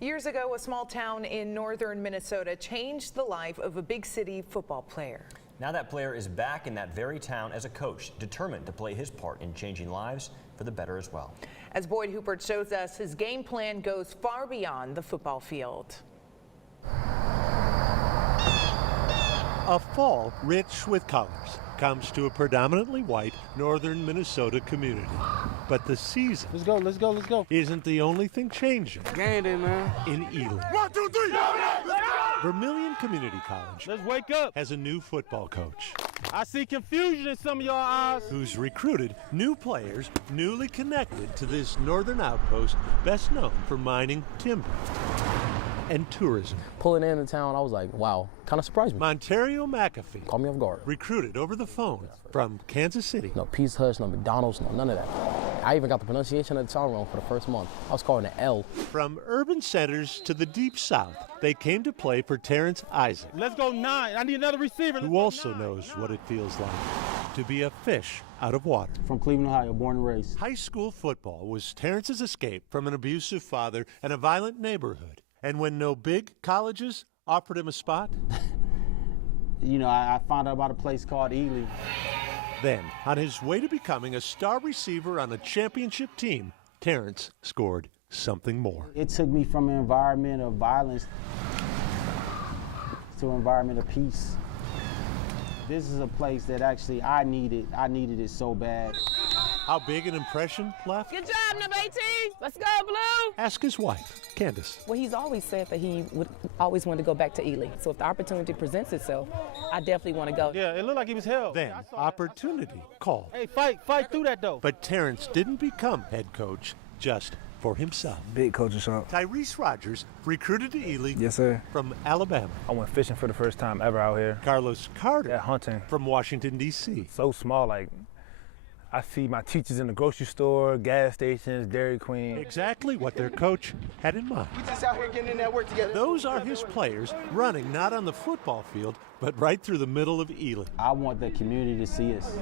Years ago, a small town in northern Minnesota changed the life of a big city football player. Now that player is back in that very town as a coach, determined to play his part in changing lives for the better as well. As Boyd Hubert shows us, his game plan goes far beyond the football field. A fall rich with colors comes to a predominantly white northern Minnesota community. But the season let's go. Isn't the only thing changing Game day, man. in Ely. 1, 2, 3. Vermillion Community College Let's wake up. has a new football coach I see confusion in some of y'all eyes. who's recruited new players newly connected to this northern outpost, best known for mining, timber, and tourism. Pulling into town, I was like, wow, kind of surprised me. Montario McAfee, Caught me off guard. recruited over the phone from Kansas City. No Pizza Hut, no McDonald's, no none of that. I even got the pronunciation of the town wrong for the first month. I was calling it L. From urban centers to the deep south, they came to play for Terrence Isaac, Let's go 9. I need another receiver. who also knows what it feels like to be a fish out of water. From Cleveland, Ohio, born and raised. High school football was Terrence's escape from an abusive father and a violent neighborhood. And when no big colleges offered him a spot, You know, I found out about a place called Ely. then, on his way to becoming a star receiver on a championship team, Terrence scored something more. It took me from an environment of violence to an environment of peace. This is a place that actually I needed. I needed it so bad. How big an impression left? Good job, number 18. Let's go, Blue. Ask his wife, Candace. Well, he's always said that he would always want to go back to Ely. So if the opportunity presents itself, I definitely want to go. Yeah, it looked like he was held. Then, opportunity called. Hey, fight through that though. But Terrence didn't become head coach just for himself. Big coaching shop. Tyrese Rogers, recruited to Ely Yes, sir. from Alabama. I went fishing for the first time ever out here. Carlos Carter, Yeah, hunting. from Washington, D.C. So small, like, I see my teachers in the grocery store, gas stations, Dairy Queen. Exactly what their coach had in mind. We just out here getting in that work together. Those are his players running not on the football field, but right through the middle of Ely. I want the community to see us.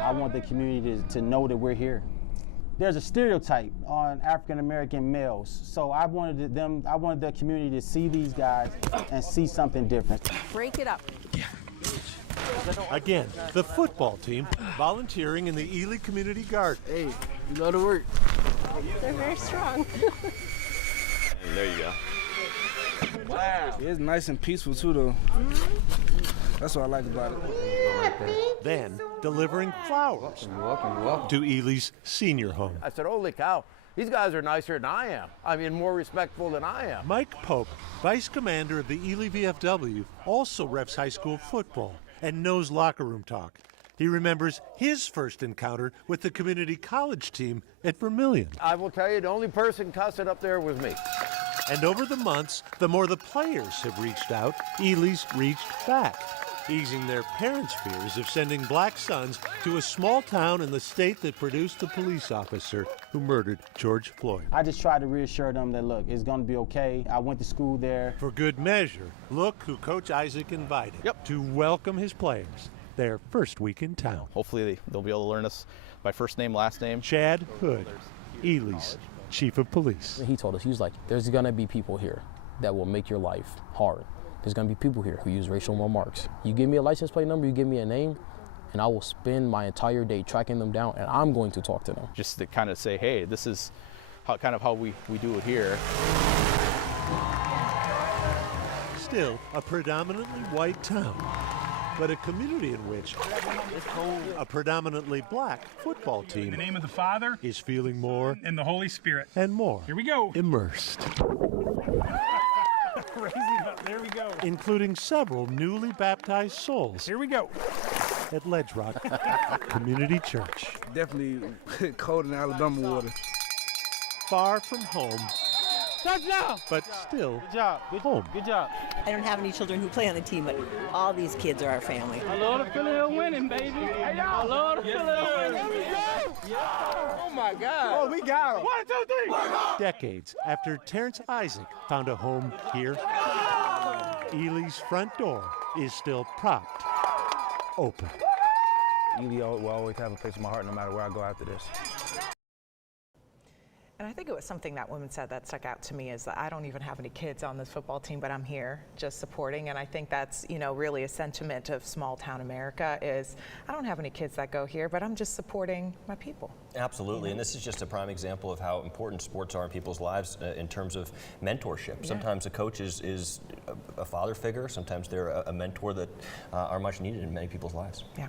I want the community to know that we're here. There's a stereotype on African American males, so I wanted the community to see these guys and see something different. Break it up. Again, the football team volunteering in the Ely Community Garden. Hey, you go to work. They're very strong. There you go. Wow. It's nice and peaceful too, though. That's what I like about it. Then, delivering flowers Welcome. to Ely's senior home. I said, holy cow, these guys are nicer than I am. I mean, more respectful than I am. Mike Pope, vice commander of the Ely VFW, also refs high school football and knows locker room talk. He remembers his first encounter with the community college team at Vermillion. I will tell you, the only person cussing up there was me. And over the months, the more the players have reached out, Ely's reached back, easing their parents' fears of sending black sons to a small town in the state that produced the police officer who murdered George Floyd. I just tried to reassure them that, look, it's gonna be okay. I went to school there. For good measure, look who Coach Isaac invited to welcome his players their first week in town. Hopefully they'll be able to learn us by first name, last name. Chad Hood, Ely's chief of police. He told us, he was like, there's gonna be people here that will make your life hard. There's gonna be people here who use racial remarks. You give me a license plate number, you give me a name, and I will spend my entire day tracking them down, and I'm going to talk to them. Just to kind of say, hey, this is how we do it here. Still a predominantly white town, but a community in which a predominantly black football team In the name of the Father, is feeling more and the Holy Spirit. and more Here we go. immersed, Raising up. There we go. including several newly baptized souls Here we go. at Ledge Rock Community Church. Definitely cold in Alabama water. Far from home, Touchdown. but still Good job. home. Good job. I don't have any children who play on the team, but all these kids are our family. I love the feeling of winning, baby. I love the feeling of winning. Here we go. Oh my God. Oh, we got him. 1, 2, 3. Decades after Terrence Isaac found a home here, Ely's front door is still propped open. Ely will always have a place in my heart no matter where I go after this. And I think it was something that woman said that stuck out to me is that I don't even have any kids on this football team, but I'm here just supporting. And I think that's, you know, really a sentiment of small town America is I don't have any kids that go here, but I'm just supporting my people. Absolutely, and this is just a prime example of how important sports are in people's lives in terms of mentorship. Sometimes a coach is a father figure, sometimes they're a mentor that are much needed in many people's lives. Yeah.